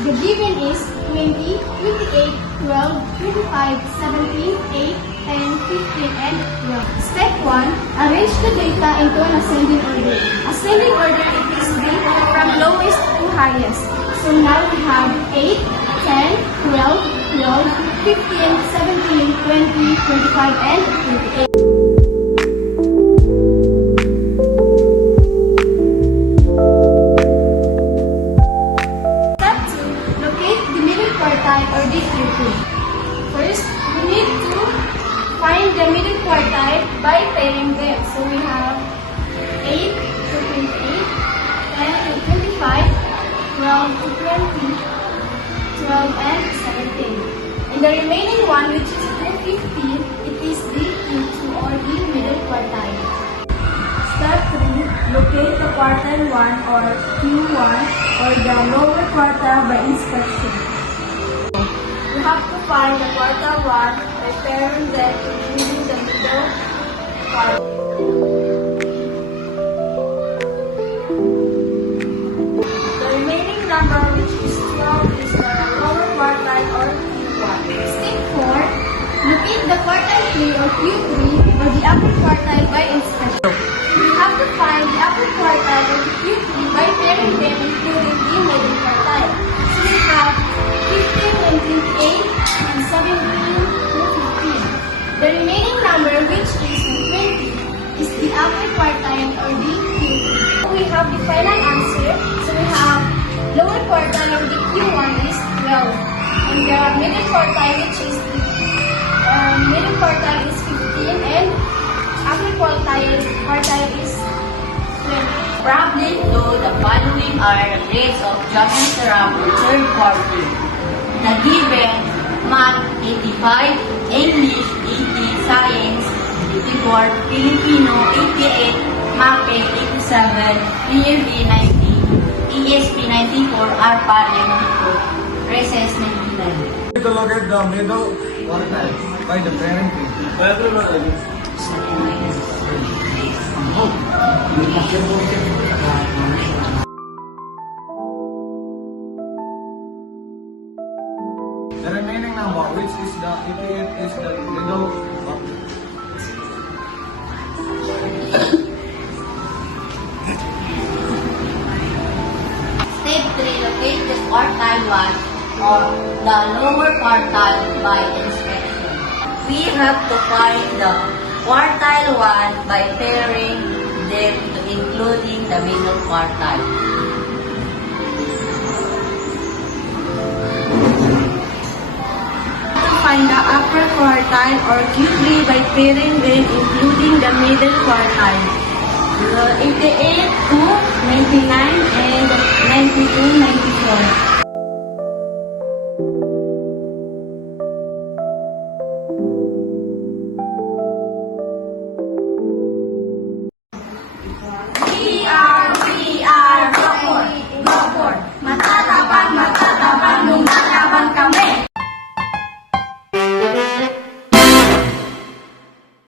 The given is 20, 28, 12, 25, 17, 8, 10, 15, and 12. Step 1. Arrange the data into an ascending order. Ascending order is data from lowest to highest. So now we have 8, 10, 12, 12, 15, 17, 20, 25, and 28. Or DQ2. First, we need to find the middle quartile by pairing them. So we have 8 to 28, 10 to 25, 12 to 20, 12 and 17. And the remaining one, which is 15, it is DQ2 or the middle quartile. Step 3. Locate the quartile 1 or Q1 or the lower quartile by inspection. You have to find the quartile 1 by pairing them including the middle quartile. The remaining number, which is 12, is the lower quartile or Q1. Step 4. Locate the quartile 3 or Q3 or the upper quartile by inspection. You have to find the upper quartile or the Q3 by pairing them including the middle quartile. So we have 15 and 28 and 17 to 15. The remaining number, which is 20, is the upper quartile or the Q3. We have the final answer. So we have lower quartile or the Q1 is 12. And the middle quartile, which is middle quartile is 15 and upper quartile is 20. Problem 2. The following are the grades of John and Sarah for third quarter. The given: Math 85, English 80, Science 84, Filipino 88, MAPE 87, PRV 90, ESP 94, ARPA 92, Recess 99. To locate the middle quartile by the pairing tree. The remaining number, which is the 88, is the middle quartile. Step 3. Locate the quartile 1 or the lower quartile by inspection. We have to find the quartile 1 by pairing them to including the middle quartile. Find the upper quartile or Q3 by pairing them including the middle quartile. 88 to 99 and 92, 94.